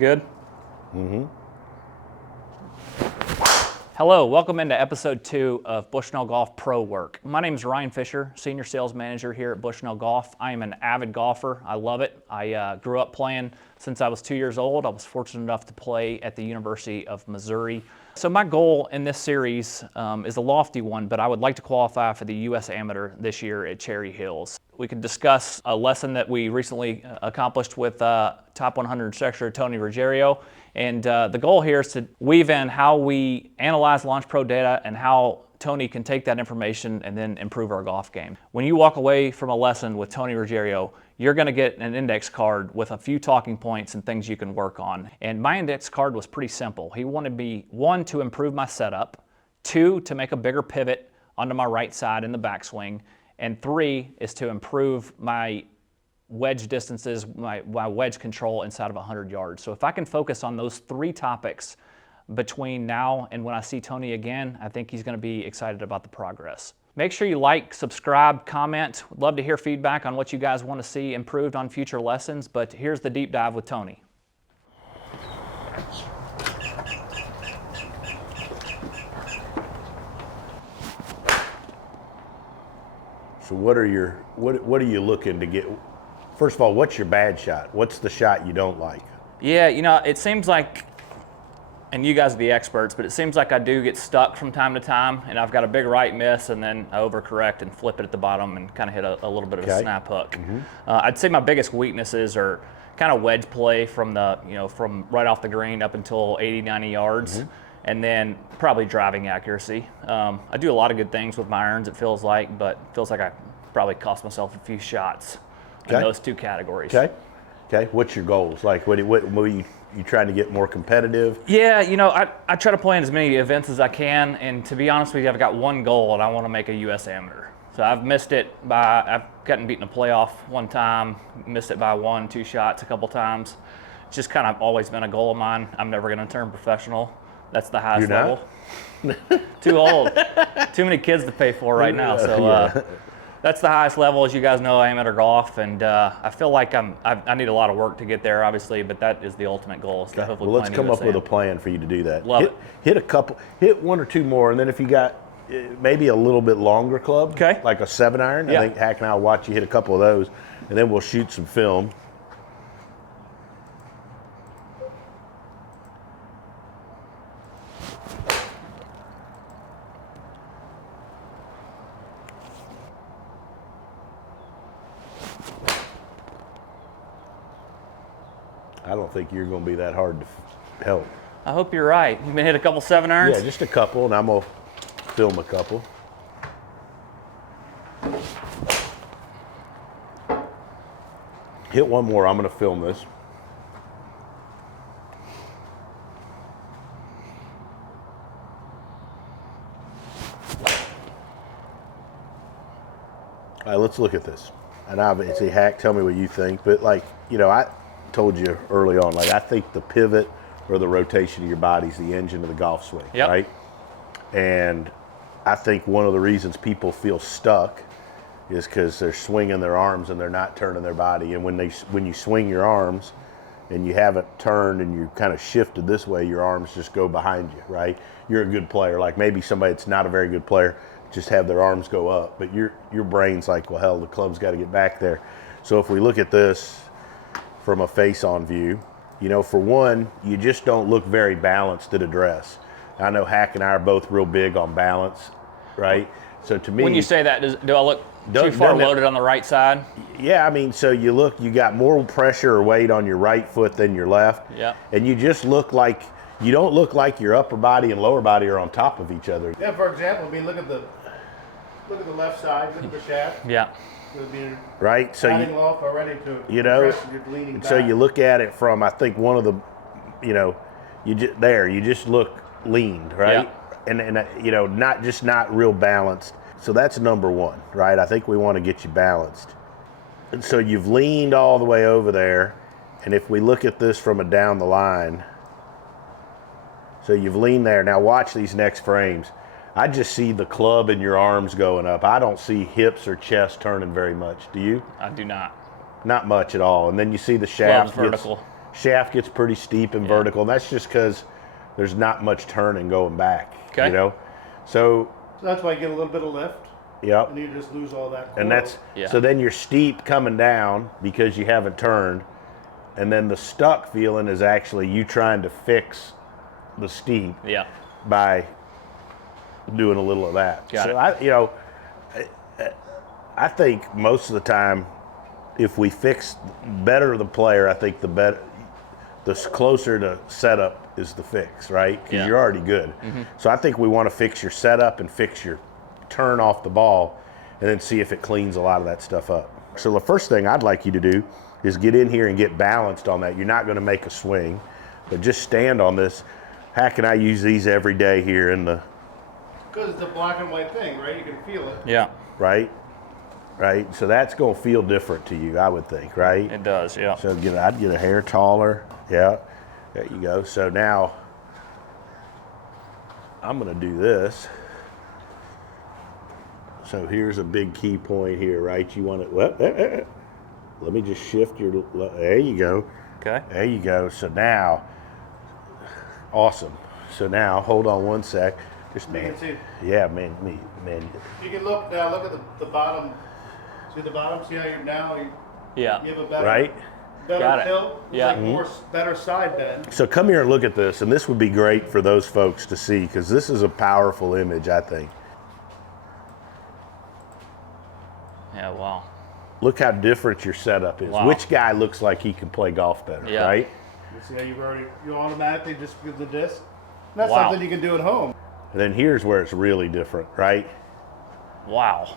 Good? Mm-hmm. Hello, welcome into episode 2 of Bushnell Golf Pro Work. My name is Ryne Fisher, Senior Sales Manager here at Bushnell Golf. I am an avid golfer. I love it. I grew up playing since I was 2 years old. I was fortunate enough to play at the University of Missouri. So my goal in this series is a lofty one, but I would like to qualify for the U.S. Amateur this year at Cherry Hills. We could discuss a lesson that we recently accomplished with top 100 instructor Tony Ruggiero. And the goal here is to weave in how we analyze Launch Pro data and how Tony can take that information and then improve our golf game. When you walk away from a lesson with Tony Ruggiero, you're going to get an index card with a few talking points and things you can work on. And my index card was pretty simple. He wanted me, 1, to improve my setup, 2, to make a bigger pivot onto my right side in the backswing, and 3 is to improve my wedge distances, my wedge control inside of 100 yards. So if I can focus on those 3 topics between now and when I see Tony again, I think he's going to be excited about the progress. Make sure you like, subscribe, comment. Would love to hear feedback on what you guys want to see improved on future lessons, but here's the deep dive with Tony. So what are you looking to get? First of all, what's your bad shot? What's the shot you don't like? Yeah, you know, it seems like, and you guys are the experts, but it seems like I do get stuck from time to time, and I've got a big right miss, and then I overcorrect and flip it at the bottom and kind of hit a little bit of a snap hook. Mm-hmm. I'd say my biggest weaknesses are kind of wedge play from from right off the green up until 80, 90 yards. Mm-hmm. And then probably driving accuracy. I do a lot of good things with my irons, it feels like, but it feels like I probably cost myself a few shots in those 2 categories. Okay. What's your goals? Like, what you trying to get more competitive? Yeah, you know, I try to play in as many events as I can, and to be honest with you, I've got one goal, and I want to make a U.S. Amateur. So I've missed it I've gotten beaten in a playoff one time, missed it by 1, 2 shots a couple times. It's just kind of always been a goal of mine. I'm never going to turn professional. That's the highest level. Too old. Too many kids to pay for right now. So that's the highest level. As you guys know, amateur golf, and I feel like I need a lot of work to get there, obviously, but that is the ultimate goal. Is to hopefully well, let's come up with a plan for you to do that. Love it. Hit 1 or 2 more, and then if you got maybe a little bit longer club, like a 7-iron, I think Hack and I'll watch you hit a couple of those, and then we'll shoot some film. I don't think you're going to be that hard to help. I hope you're right. You've been hit a couple 7-irons? Yeah, just a couple, and I'm going to film a couple. Hit 1 more. I'm going to film this. All right, let's look at this. And obviously, Hack, tell me what you think. But, like, you know, I told you early on, like, I think the pivot or the rotation of your body is the engine of the golf swing, right? And I think one of the reasons people feel stuck is because they're swinging their arms and they're not turning their body. And when you swing your arms and you haven't turned and you kind of shifted this way, your arms just go behind you, right? You're a good player. Like maybe somebody that's not a very good player just have their arms go up, but your brain's like, well, hell, the club's got to get back there. So if we look at this from a face-on view, you know, for one, you just don't look very balanced at address. I know Hack and I are both real big on balance, right? So to me, when you say that, do I look too far loaded on the right side? Yeah, I mean, so you got more pressure or weight on your right foot than your left. Yeah. And you just look like, you don't look like your upper body and lower body are on top of each other. Yeah, for example, I mean, look at the left side, look at the shaft. Yeah. Right, so off already to leaning so back. You look at it from, I think one of the, you know, you just look leaned, right? Yeah. And you know, not real balanced. So that's number 1, right? I think we want to get you balanced. And so you've leaned all the way over there, and if we look at this from a down the line, so you've leaned there. Now watch these next frames. I just see the club and your arms going up. I don't see hips or chest turning very much. Do you? I do not. Not much at all. And then you see the shaft vertical. shaft gets pretty steep and vertical, and that's just because there's not much turning going back. Okay. You know, so that's why you get a little bit of lift. Yep. And you just lose all that coil. And that's so then you're steep coming down because you haven't turned, and then the stuck feeling is actually you trying to fix the steep by doing a little of that. Got it. I think most of the time, if we fix better the player, I think the better, the closer to setup is the fix, right? Because you're already good. So I think we want to fix your setup and fix your turn off the ball, and then see if it cleans a lot of that stuff up. So the first thing I'd like you to do is get in here and get balanced on that. You're not going to make a swing, but just stand on this. How can I use these every day here in the... Because it's a black and white thing, right? You can feel it. Yeah. Right? Right? So that's going to feel different to you, I would think, right? It does, yeah. So I'd get a hair taller. Yeah. There you go. So now I'm going to do this. So here's a big key point here, right? You want it, let me just shift your, there you go. Okay. There you go. So now, awesome. So now, hold on one sec. Just You can see. Yeah, man. You can look now. Look at the bottom. See the bottom. See how you're now. You have a better Right? Got it. tilt. It's Yeah. like more better side bend. So come here and look at this, and this would be great for those folks to see because this is a powerful image, I think. Yeah, wow. Look how different your setup is. Wow. Which guy looks like he can play golf better, Yeah. right? You see how you automatically just give the disc. And that's Wow. something you can do at home. And then here's where it's really different, right? Wow.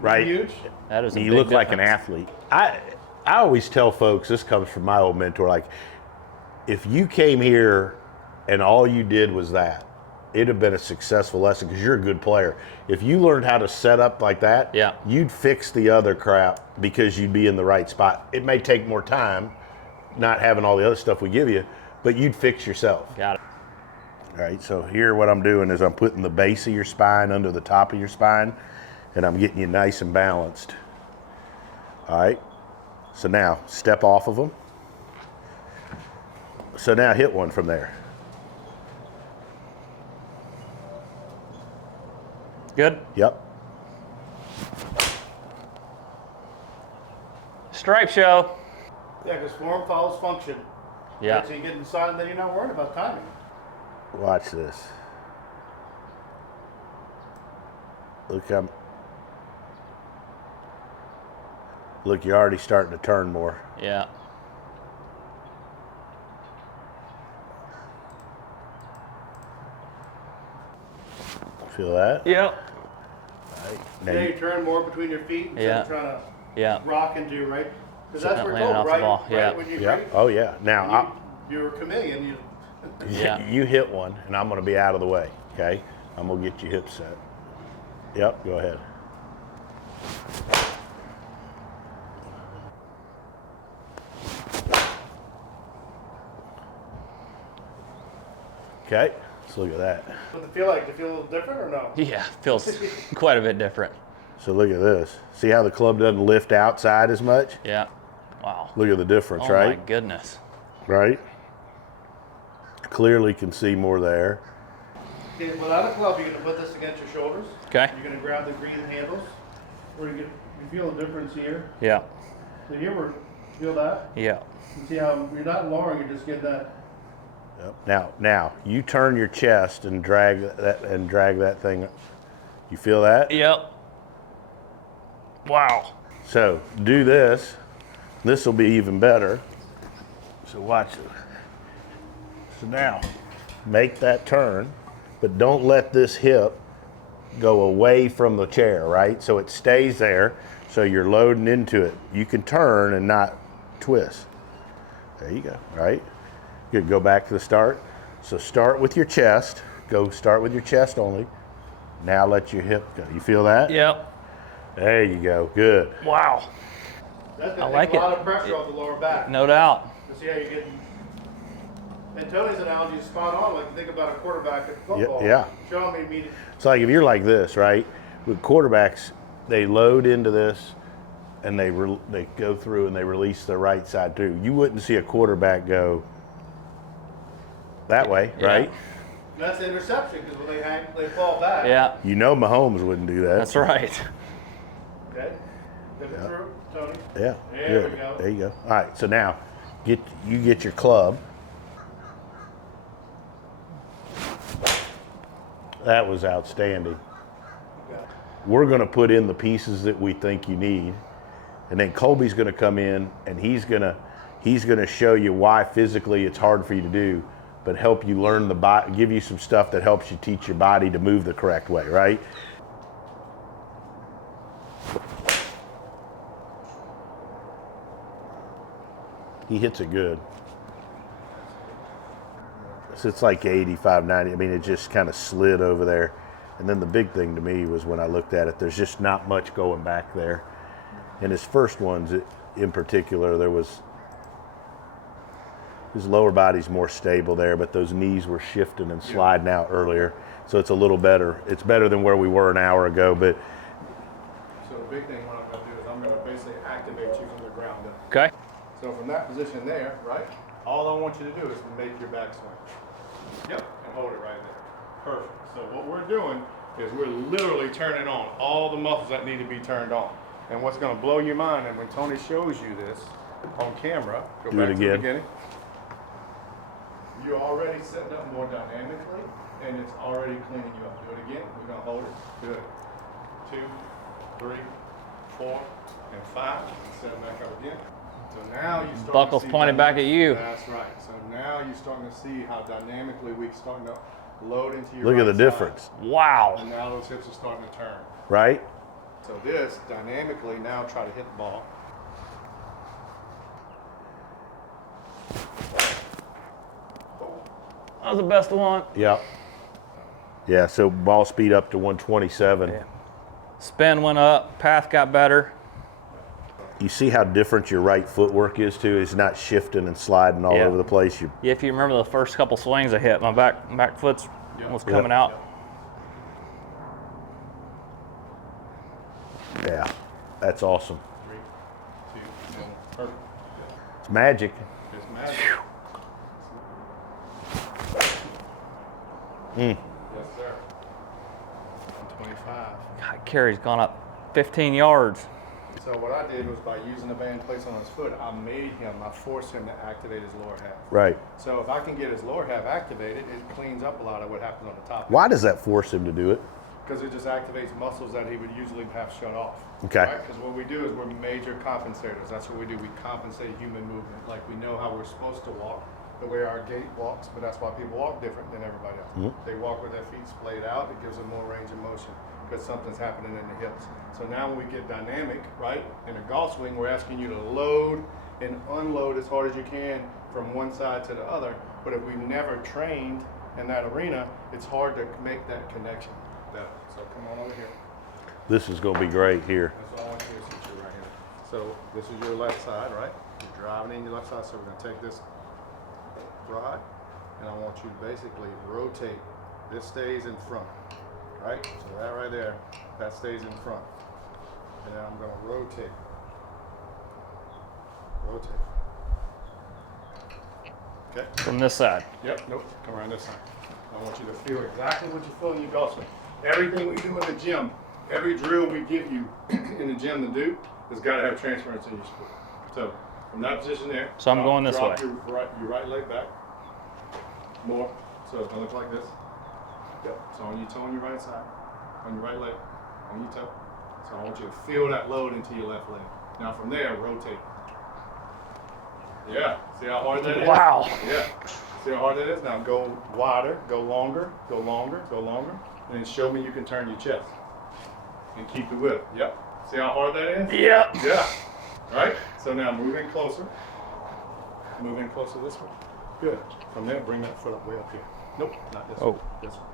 Right? Huge. That is a You big look like an difference. athlete. I always tell folks, this comes from my old mentor, like, if you came here and all you did was that, it'd have been a successful lesson because you're a good player. If you learned how to set up like that, you'd fix the other crap because you'd be in the right spot. It may take more time, not having all the other stuff we give you, but you'd fix yourself. Got it. All right, so here what I'm doing is I'm putting the base of your spine under the top of your spine, and I'm getting you nice and balanced. All right, so now step off of them. So now hit one from there. Good? Yep. Stripe show. Yeah, because form follows function. Yeah. So you get inside, and then you're not worried about timing. Watch this. Look, look, you're already starting to turn more. Yeah. Feel that? Yep. Right. Now Yeah, you turn more between your feet instead of trying to rock into, right? Because that's what we're Landing told, off the right? ball, yeah. Right when you Yeah. Oh yeah. Now you're committing and you. you hit one, and I'm going to be out of the way. Okay. I'm going to get your hips set. Yep. Go ahead. Okay. Let's look at that. What's it feel like? Does it feel a little different or no? Yeah, feels quite a bit different. So look at this. See how the club doesn't lift outside as much? Yeah. Wow. Look at the difference, Oh right? my goodness. Right? Clearly can see more there. Okay, without a club, you're going to put this against your shoulders. Okay. You're going to grab the green handles. Where you feel the difference here. Yeah. So here we're, feel that? Yeah. You see how you're not lowering, you're just getting that. Yep. Now you turn your chest and drag that thing. You feel that? Yep. Wow. So do this. This will be even better. So watch it. So now make that turn, but don't let this hip go away from the chair, right? So it stays there. So you're loading into it. You can turn and not twist. There you go, right? Good, go back to the start. So start with your chest. Start with your chest only. Now let your hip go. You feel that? Yep. There you go, good. Wow. That's I going to like take a lot it. of pressure off the lower back. No doubt. To see how you're getting. And Tony's analogy is spot on. Like think about a quarterback at football. Yeah. Show me immediately. It's like if you're like this, right? With quarterbacks, they load into this and they go through and they release the right side too. You wouldn't see a quarterback go that way, right? That's the interception, because when they fall back. Yeah. You know Mahomes wouldn't do that. That's right. Okay. Get it through, Tony. Yeah. There good. we go. There you go. All right. So now, you get your club. That was outstanding. Okay. We're going to put in the pieces that we think you need, and then Kolby's going to come in and he's going to show you why physically it's hard for you to do, but help you learn the body, give you some stuff that helps you teach your body to move the correct way, right? He hits it good. So it's like 85, 90. I mean, it just kind of slid over there. And then the big thing to me was when I looked at it, there's just not much going back there. And his first ones in particular, there was, his lower body's more stable there, but those knees were shifting and sliding out earlier. So it's a little better. It's better than where we were an hour ago, but. So the big thing what I'm going to do is I'm going to basically activate you from the ground up. Okay. So from that position there, right, all I want you to do is to make your backswing. Yep, and hold it right there. Perfect. So what we're doing is we're literally turning on all the muscles that need to be turned on. And what's going to blow your mind, and when Tony shows you this on camera, go back to the beginning. You're already setting up more dynamically, and it's already cleaning you up. Do it again. We're going to hold it. Good. 2, 3, 4, and 5. Set it back up again. So now you start Buckle's to see pointing back at you. That's right. So now you're starting to see how dynamically we're starting to load into your Look right at the side. difference. Wow. And now those hips are starting to turn. Right? So this, dynamically, now try to hit the ball. That was the best one. Yep. Yeah, so ball speed up to 127. Yeah. Spin went up, path got better. You see how different your right footwork is too? It's not shifting and sliding all over the place. Yeah, if you remember the first couple swings I hit, my back foot was coming out. Yeah, that's awesome. 3, 2, 1. Perfect. It's magic. It's magic. Yes, sir. 125. God, Carey's gone up 15 yards. So what I did was by using the band placed on his foot, I forced him to activate his lower half. Right. So if I can get his lower half activated, it cleans up a lot of what happens on the top. Why does that force him to do it? Because it just activates muscles that he would usually have shut off. Okay. Because what we do is we're major compensators. That's what we do. We compensate human movement. Like we know how we're supposed to walk, the way our gait walks, but that's why people walk different than everybody else. Mm-hmm. They walk with their feet splayed out. It gives them more range of motion because something's happening in the hips. So now when we get dynamic, right, in a golf swing, we're asking you to load and unload as hard as you can from one side to the other. But if we've never trained in that arena, it's hard to make that connection better. So come on over here. This is going to be great here. That's all I want you to see right here. So this is your left side, right? You're driving in your left side. So we're going to take this rod, and I want you to basically rotate. This stays in front, right? So that right there, that stays in front. And then I'm going to rotate. Rotate. Okay? From this side. Yep, nope, come around this side. I want you to feel exactly what you feel in your golf swing. Everything we do in the gym, every drill we give you in the gym to do, has got to have transference in your sport. So from that position there, So I'm going this way. Drop your right leg back. More. So it's going to look like this. Yep. So on your toe on your right side, on your right leg, on your toe. So I want you to feel that load into your left leg. Now from there, rotate. Yeah. See how hard that is? Wow. Yeah. See how hard that is? Now go wider, go longer, go longer, go longer. And then show me you can turn your chest. And keep the width. Yep. See how hard that is? Yep. Yeah. Right? So now move in closer. Move in closer this way. Good. From there, bring that foot up way up here. Nope, not this one. This one.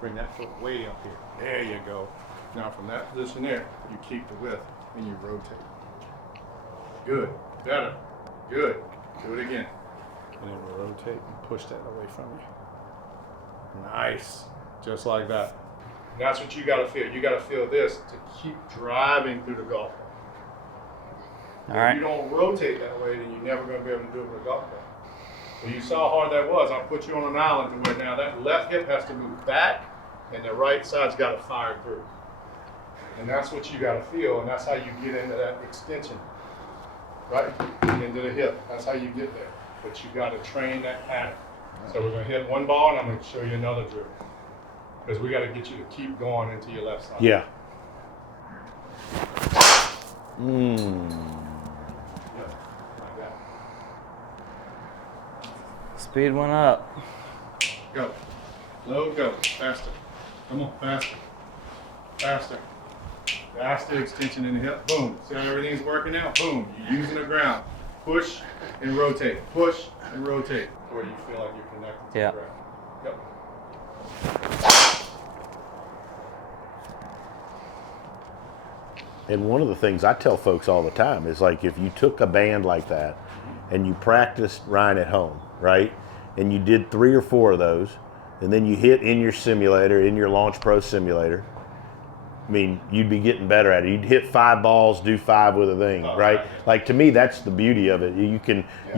Bring that foot way up here. There you go. Now from that position there, you keep the width and you rotate. Good. Better. Good. Do it again. And then rotate and push that away from you. Nice. Just like that. That's what you got to feel. You got to feel this to keep driving through the golf ball. All right. If you don't rotate that way, then you're never going to be able to do it with a golf ball. Well, you saw how hard that was. I put you on an island to where now that left hip has to move back and the right side's got to fire through. And that's what you got to feel, and that's how you get into that extension, right? Into the hip. That's how you get there. But you got to train that pattern. So we're going to hit one ball, and I'm going to show you another drill. Because we got to get you to keep going into your left side. Yeah. Yep, like that. Speed went up. Go. Low, go. Faster. Come on, faster. Faster. Faster extension in the hip. Boom. See how everything's working out? Boom. You're using the ground. Push and rotate. Push and rotate. Where you feel like you're connected to the ground. Yep. And one of the things I tell folks all the time is like if you took a band like that and you practiced Ryne at home, right? And you did 3 or 4 of those, and then you hit in your simulator, in your Launch Pro simulator, I mean, you'd be getting better at it. You'd hit 5 balls, do 5 with a thing, right? Like to me, that's the beauty of it. You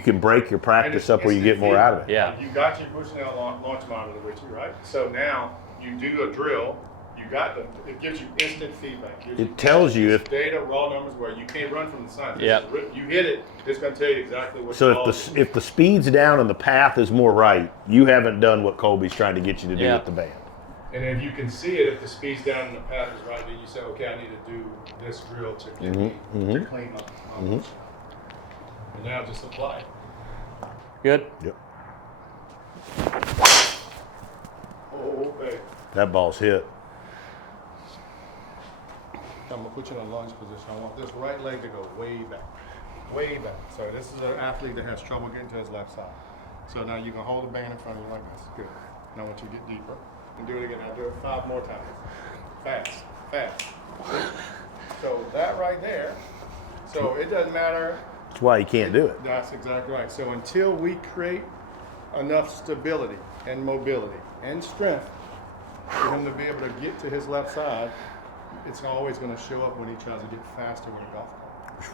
can break your practice up where you get more out of it. Yeah. You got your Bushnell launch monitor with you, right? So now you do a drill. You got it gives you instant feedback. It tells you if data, raw numbers where you can't run from the sun. Yeah. You hit it, it's going to tell you exactly what. so if the speed's down and the path is more right, you haven't done what Kolby's trying to get you to do with the band. And if you can see it, if the speed's down and the path is right, then you say, okay, I need to do this drill to get me to clean up my motion. And now just apply it. Good. Yep. Oh, okay. That ball's hit. I'm gonna put you in a lunge position. I want this right leg to go way back, way back. So this is an athlete that has trouble getting to his left side. So now you can hold the band in front of you like this. Good. Now I want you to get deeper and do it again. Now do it 5 more times. Fast, fast. So that right there. So it doesn't matter. That's why you can't do it. That's exactly right. So until we create enough stability and mobility and strength for him to be able to get to his left side, it's always going to show up when he tries to get faster with a golf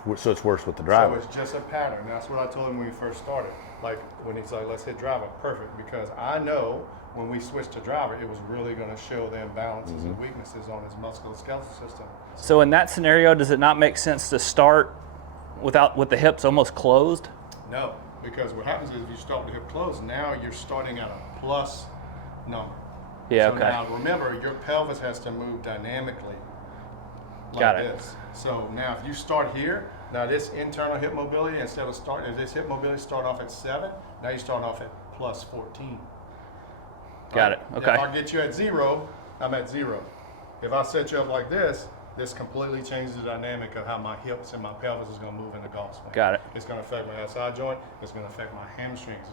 ball. So it's worse with the driver. So it's just a pattern. That's what I told him when we first started. Like when he's like, let's hit driver, perfect. Because I know when we switched to driver, it was really going to show the imbalances and weaknesses on his musculoskeletal system. So in that scenario, does it not make sense to start with the hips almost closed? No, because what happens is if you start with the hip closed, now you're starting at a plus number. Yeah, so okay. Now remember, your pelvis has to move dynamically like Got it. this. So now if you start here, now this internal hip mobility, instead of starting, if this hip mobility start off at 7, now you start off at plus 14. Got it, okay. If I get you at 0, I'm at 0. If I set you up like this completely changes the dynamic of how my hips and my pelvis is going to move in the golf swing. Got it. It's going to affect my SI joint. It's going to affect my hamstrings.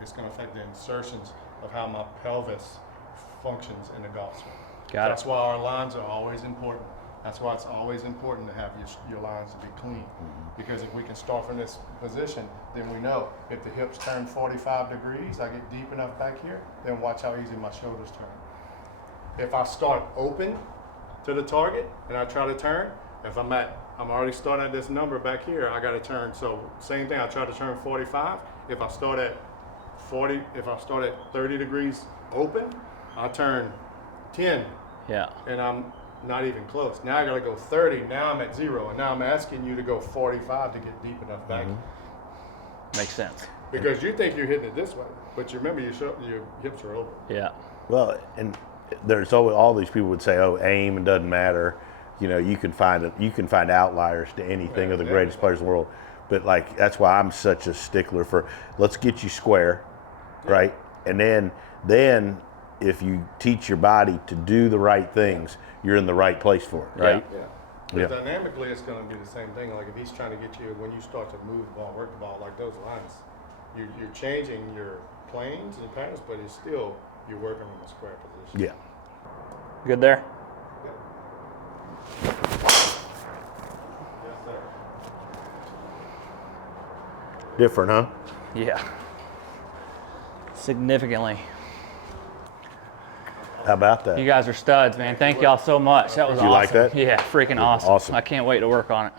It's going to affect the insertions of how my pelvis functions in the golf swing. Got it. That's why our lines are always important. That's why it's always important to have your lines to be clean. Because if we can start from this position, then we know if the hips turn 45 degrees, I get deep enough back here, then watch how easy my shoulders turn. If I start open to the target and I try to turn, if I'm already starting at this number back here, I got to turn. So same thing, I try to turn 45. If I start at 30 degrees open, I turn 10. Yeah. And I'm not even close. Now I got to go 30. Now I'm at 0. And now I'm asking you to go 45 to get deep enough back. Makes sense. Because you think you're hitting it this way, but you remember your hips are over. Yeah. Well, and there's always, all these people would say, "Oh, aim, it doesn't matter." You know, you can find outliers to anything of the greatest players in the world. But like that's why I'm such a stickler for let's get you square, right? And then if you teach your body to do the right things, you're in the right place for it, right? Yeah. Dynamically, it's going to be the same thing. Like if he's trying to get you, when you start to move the ball, work the ball, like those lines, you're changing your planes and patterns, but it's still you're working from a square position. Yeah. Good there? Yes, sir. Different, huh? Yeah. Significantly. How about that? You guys are studs, man. Thank y'all so much. That was awesome. You like that? Yeah, freaking awesome. Awesome. I can't wait to work on it.